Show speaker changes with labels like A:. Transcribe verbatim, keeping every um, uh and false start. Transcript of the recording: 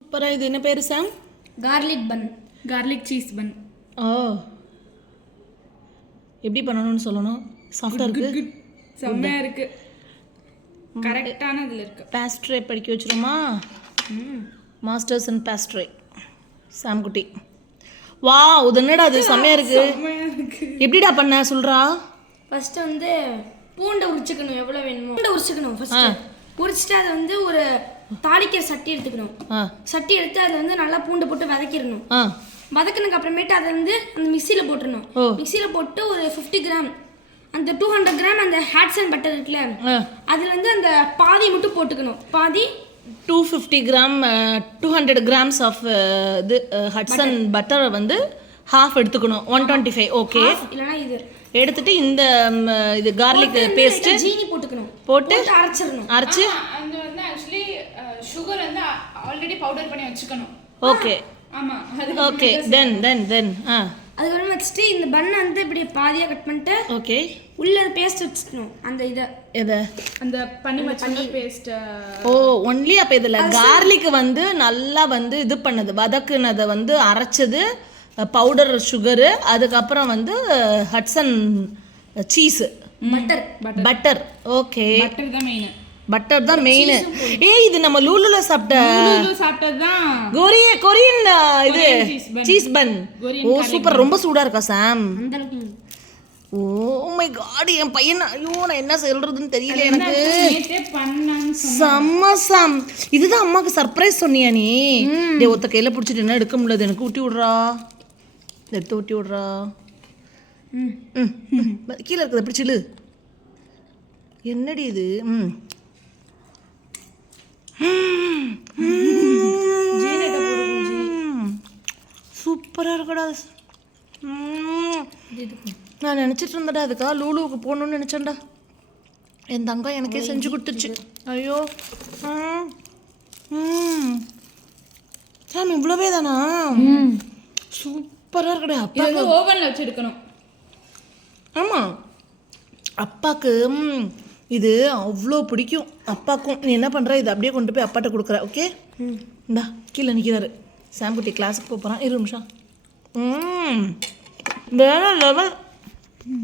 A: சூப்பராக. இது என்ன பேர் Sam?
B: Garlic bun.
C: Garlic cheese bun.
A: Oh, எப்படி பண்ணணும்னு சொல்லணும். சாஃப்டாக இருக்குது,
C: செம்மையாக இருக்குது, கரெக்டான இதில் இருக்குது.
A: பேஸ்ட்ரே படிக்க வச்சிருமா? Masters in பேஸ்ட்ரே சாம்குட்டி. வா, இது என்னடா அது செம்மையாக இருக்குது. எப்படிடா பண்ண சொல்கிறா?
B: ஃபஸ்ட்டு வந்து பூண்டை உரிச்சுக்கணும், எவ்வளோ வேணுமோ பூண்டை உரிச்சுக்கணும். ஃபஸ்ட்டு உரிச்சிட்டு அதை வந்து ஒரு தாளிக்கிற சட்டி எடுத்துக்கணும். சட்டி எடுத்து அதில் வந்து நல்லா பூண்டை போட்டு வதக்கிடணும். வதக்கினதுக்கு அப்புறமேட்டு அதை வந்து அந்த மிக்சியில் போட்டுடணும். மிக்சியில் போட்டு ஒரு ஃபிஃப்டி கிராம் அந்த டூ ஹண்ட்ரட் கிராம் அந்த ஹாட்சன் பட்டர் இருக்குல்ல, அதில் வந்து அந்த பாதி மட்டும் போட்டுக்கணும். பாதி
A: two fifty gram two hundred grams of இது ஹட்சன் பட்டர் வந்து ஹாஃப் எடுத்துக்கணும். One twenty five okay.
B: இல்லைனா இது
A: எடுத்துட்டு இந்த இது கார்லிக் பேஸ்ட்
B: ஜீனி போட்டுக்கணும்.
A: போட்டு
B: அரைச்சிடணும்.
A: அரைச்சு
C: அது வந்து ஆக்சுவலி சுகர் வந்து ஆல்ரெடி பவுடர் பண்ணி வச்சுக்கணும்.
A: ஓகே
C: ஆமா,
A: ஓகே. தென் தென் தென் ஆ
B: அதுக்கப்புறம் வச்சுட்டு இந்த பண்ணை வந்து இப்படி பாதியாக கட் பண்ணிட்டு
A: ஓகே
B: உள்ள பேஸ்ட் வச்சுக்கணும். அந்த இதை
A: எதை
C: அந்த பன்னி மச்சான் பேஸ்ட்.
A: ஓ, ஒன்லி அப்போ இதில் கார்லிக் வந்து நல்லா வந்து இது பண்ணது, வதக்குனதை வந்து அரைச்சது, பவுடர் சுகரு, அதுக்கப்புறம் வந்து Hatsun cheese,
B: butter
A: butter. Okay,
C: butter தான் மெயின்.
A: பட்டர் தான் மெயின். ஏய், இது நம்ம லூலுல சாப்பிட்ட
C: சாப்பிட்டது தான்
A: கொரிய கொரியன் இது சீஸ் பன். ஓ சூப்பர். ரொம்ப சூடா இருக்கா சாம்?
B: அந்த அளவுக்கு.
A: ஓ மை காட், என் பையன், ஐயோ நான் என்ன சொல்றதுன்னு தெரியல எனக்கு.
C: நேத்தே பண்ணான்னு
A: செம்ம சாம். இதுதான் அம்மாக்கு சர்ப்ரைஸ் சொன்னியா நீ? டேய், ஒத்த கையில பிடிச்சிட்டு என்ன எடுக்க முடியாது, எனக்கு ஊட்டி விடுறா, எடுத்து ஊட்டி விடுறா. ம் ம் கீழே இருக்குது, எப்படி சில்லு. என்னடி இது? ம் சூப்பராக இருக்கடா. நான் நினச்சிட்டு இருந்தேன்டா, அதுக்கா லூலுவுக்கு போகணுன்னு நினச்சேன்டா. என் தங்கம் எனக்கே செஞ்சு கொடுத்துருச்சு. ஐயோ ம் சாமி, இவ்வளோவே தானா? சூப்பராக இருக்கடா. அப்பா
C: ஓவனில் வச்சு எடுக்கணும்.
A: ஆமாம், அப்பாவுக்கு இது அவ்வளோ பிடிக்கும். அப்பாவுக்கும். நீ என்ன பண்ணுற, இது அப்படியே கொண்டு போய் அப்பாட்ட கொடுக்குற. ஓகே, இந்தா கீழே நிற்கிறாரு சாம்குட்டி, கிளாஸுக்கு போகிறான். இரு நிமிஷம். ம் வேற லெவல்.